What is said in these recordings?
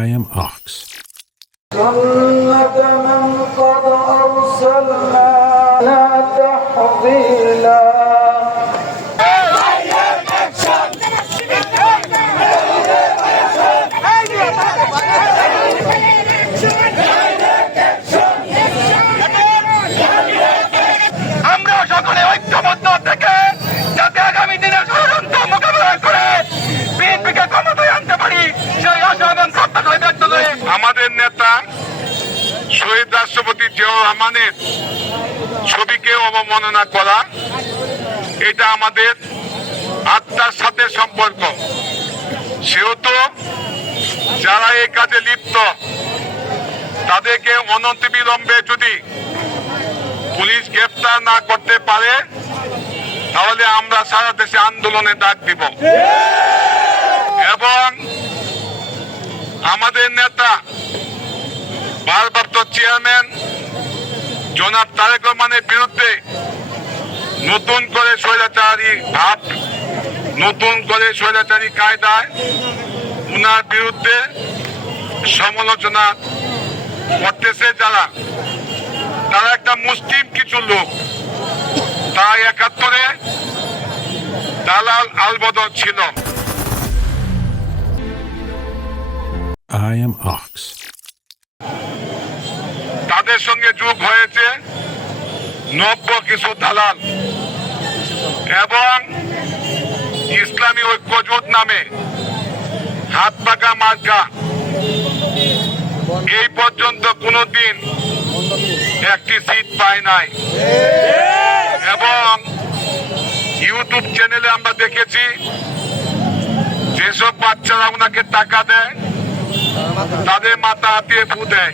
I am Ox. سنة من قد أرسلنا لا تحويلا আমরা সকলে ঐক্যবদ্ধ থেকে যাতে আগামী দিনে ষড়যন্ত্র মোকাবেলা করে বিএনপিকে ক্ষমতায় আনতে পারি সেই আশা এবং প্রত্যাশা ব্যক্ত করে আমাদের নেতা শহীদ রাষ্ট্রপতি জিয়াউর রহমানের ছবিকে অবমাননা করা এটা আমাদের আত্মার সাথে সম্পর্ক। সেহেতু যারা এই কাজে লিপ্ত তাদেরকে অনতিবিলম্বে যদি পুলিশ গ্রেফতার না করতে পারে তাহলে আমরা সারা দেশে আন্দোলনে ডাক দিব এবং আমাদের নেতা ভারপ্রাপ্ত চেয়ারম্যান জনাব তারেক রহমানের বিরুদ্ধে নতুন করে স্বৈরাচারী কায়দায় উনার বিরুদ্ধে সমালোচনা করতেছে যারা, তারা একটা মুসলিম কিছু লোক, তারা ৭১-এ দালাল আলবদর ছিল। I am Ox. তাদের সঙ্গে যোগ হয়েছে নব্য কিছু দালাল এবং ইসলামী ঐক্যজোট নামে হাত পাকা মার্কা এই পর্যন্ত কোনদিন একটি সিট পায় নাই এবং ইউটিউব চ্যানেলে আমরা দেখেছি যেসব বাচ্চারা ওনাকে টাকা দেয় তাদের মাথা হাতিয়ে ফু দেয়।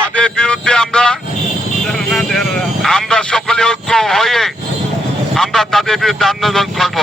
তাদের বিরুদ্ধে আমরা সকলে ঐক্য হয়ে আমরা তাদের বিরুদ্ধে আন্দোলন করব।